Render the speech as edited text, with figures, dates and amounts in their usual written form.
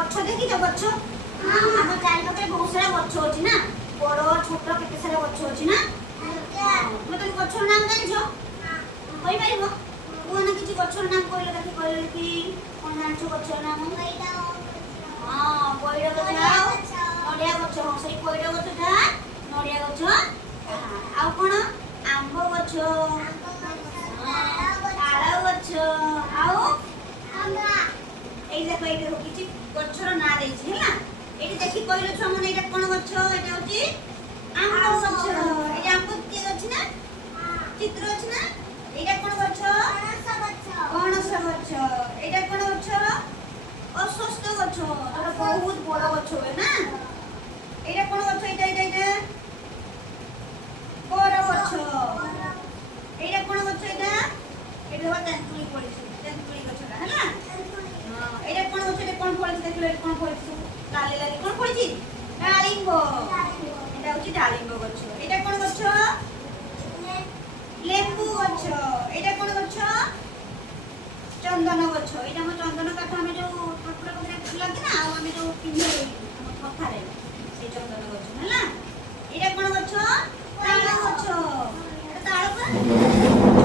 ଗଛ ଦେଖିଛ ଗଛ? ଆମ ଚାରି ପାଖରେ ବହୁତ ସାରା ଗଛ ଅଛି ନା, ବଡ଼ ଛୋଟ କେତେ ସାରା ଗଛ ଅଛି ନା। ତୁମେ ତମ ଗଛର ନାମ ଜାଣିଛ? କହିପାରିବ? କୁହ ନା କିଛି ଗଛର ନାମ କହିଲ ଦେଖି, କହିଲ କି କ'ଣ ଜାଣିଛ ଗଛର ନାମ? ହଁ, ପଇଡ଼ ଗଛ ଆଉ ନଡ଼ିଆ ଗଛ। ହଁ, ସେଇ ପଇଡ଼ ଗଛଟା ନଡ଼ିଆ ଗଛ। ଆଉ କ'ଣ? ଆମ୍ବ ଗଛ, ତାଳ ଗଛ, ଆଉ ଏଇ ଦେଖ ଏଇଠି କିଛି ଗଛର ନାଁ ଦେଇଛି ହେଲା। ଏଇଠି ଦେଖି କହିଲ ଛୁଆମାନେ ଏଇଟା କ'ଣ ଗଛ? ଏଇଟା ହଉଛି ଆମ୍ବ ଗଛ। ଏଇଟା ଆମ୍ବ କିଏ ଅଛି ନା ଚିତ୍ର ଅଛି ନା। ଏଇଟା କ'ଣ ଗଛ? ପଣସ ଗଛ। ଏଇଟା କ'ଣ ଗଛ? ଅଶ୍ୱତ୍ଥ ଗଛ। ତାର ବହୁତ ବଡ଼ ଗଛ ହୁଏ ନା। ଏଇଟା କ'ଣ ଗଛ? ଏଇଟା ଏଇଟା ଏଇଟା ବର ଗଛ। ଏଇଟା କ'ଣ ଗଛ? ଏଇଟା ଏଇଟା ହବ ତେନ୍ତୁଳି ଫଳିଛି, ତେନ୍ତୁଳି ଗଛଟା ହେଲା। ଏଇଟା କ'ଣ ଗଛ? ଏଇଟା କ'ଣ ଫଳିଛି ଦେଖିଲ? ଏଇଟା କ'ଣ ଫଳିଛି ସବୁ ଲାଲି ଲାଲି କ'ଣ ଫଳିଛି? ଡାଳିମ୍ବ। ଏଇଟା ହଉଛି ଡାଳିମ୍ବ ଗଛ। ଏଇଟା କ'ଣ ଗଛ? ଲେମ୍ବୁ ଗଛ। ଏଇଟା କ'ଣ ଗଛ? ଚନ୍ଦନ ଗଛ। ଏଇଟା ଆମ ଚନ୍ଦନ କାଠ ଆମେ ଯୋଉ ଠାକୁର ପାଖରେ ଲାଗେ ନା, ଆଉ ଆମେ ଯୋଉ ପିନ୍ଧୁ ଆମ କଥାରେ, ସେଇ ଚନ୍ଦନ ଗଛ ହେଲା। ଏଇଟା କ'ଣ ଗଛ? ତାଳ ଗଛ। ଏଇଟା ତାଳ ପା।